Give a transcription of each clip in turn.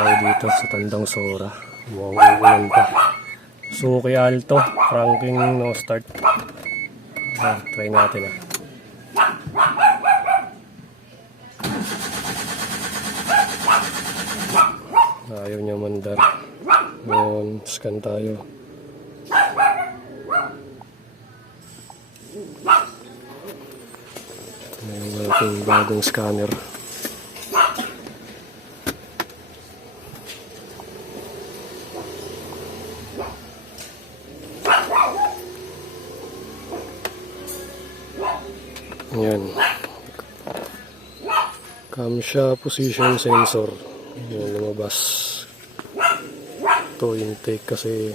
tayo dito sa Tandang Sora. Uulan pa. Suzuki Alto, cranking no start. Try natin Ayaw niya mandar. Ngayon, scan tayo. May ating bagong scanner. Yan. Camshaft position sensor. Yan, lumabas. Ito intake kasi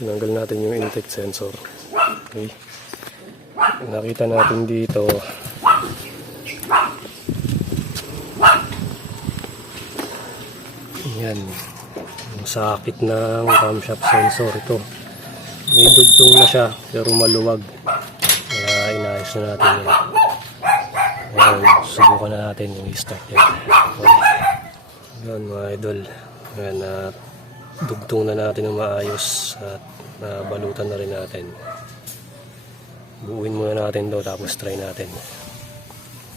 tinanggal natin yung intake sensor. Okay. Nakita natin dito. Yan. Yung sakit ng camshaft sensor ito. May dugtong na siya pero maluwag. Kaya inayos na natin yun. Ayan, subukan na natin yung start yan. Ayan mga idol. Ayan, dugtong na natin ng maayos at nabalutan na rin natin. Buuin muna natin daw tapos try natin.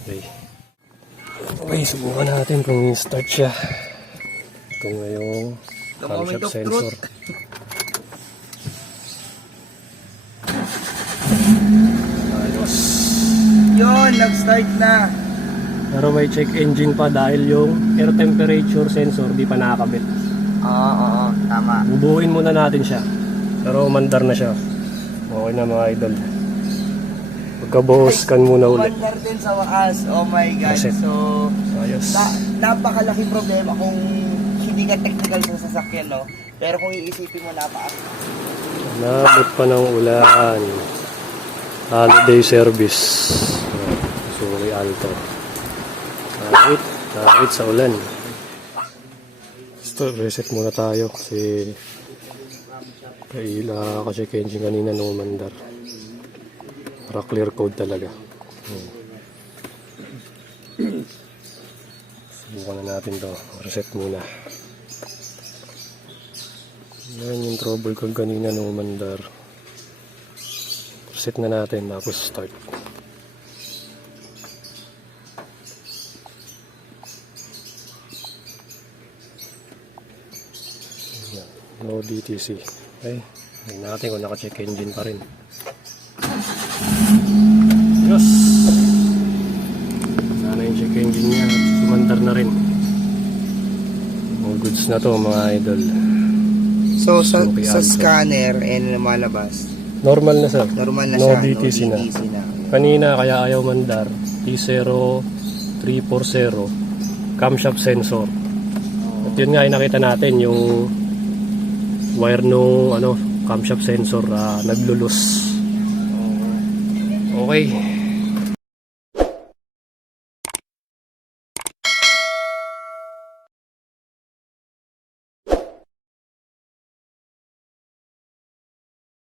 Okay, subukan natin kung i-start siya. Ito nga yung camshaft sensor. Ayos. Yun, nag-start na. Pero may check engine pa dahil yung air temperature sensor di pa nakakabit. Oo, tama. Bubuuin muna natin siya. Pero umandar na siya. Okay na mga idol. Pagkabuhos scan muna ulit. Umandar din sa wakas. Oh my God. Reset. So, Ayos. napakalaking problema kung hindi ka technical sa sasakyan, no? Pero kung iisipin mo, Nabot pa ng ulan. Holiday service. Suzuki Alto. Nakakit sa ulan. Stop, reset muna tayo kasi kasi engine kanina nung umandar. Para clear code talaga. Subukan na natin to. Reset muna. Yan yung trouble ko kanina nung umandar. Reset na natin tapos start. No DTC. Okay. Tingnan natin kung naka-check engine pa rin. Yes! Sana yung check engine niya. Sumandar na rin. All goods na to mga idol. So, sa Alto. scanner, lumalabas. Normal na sir. Normal na No siya. DTC no na. DTC na. Kanina kaya ayaw mandar. T0340 camshaft sensor. At yun nga nakita natin yung wire nung camshaft sensor naglulus. Okay.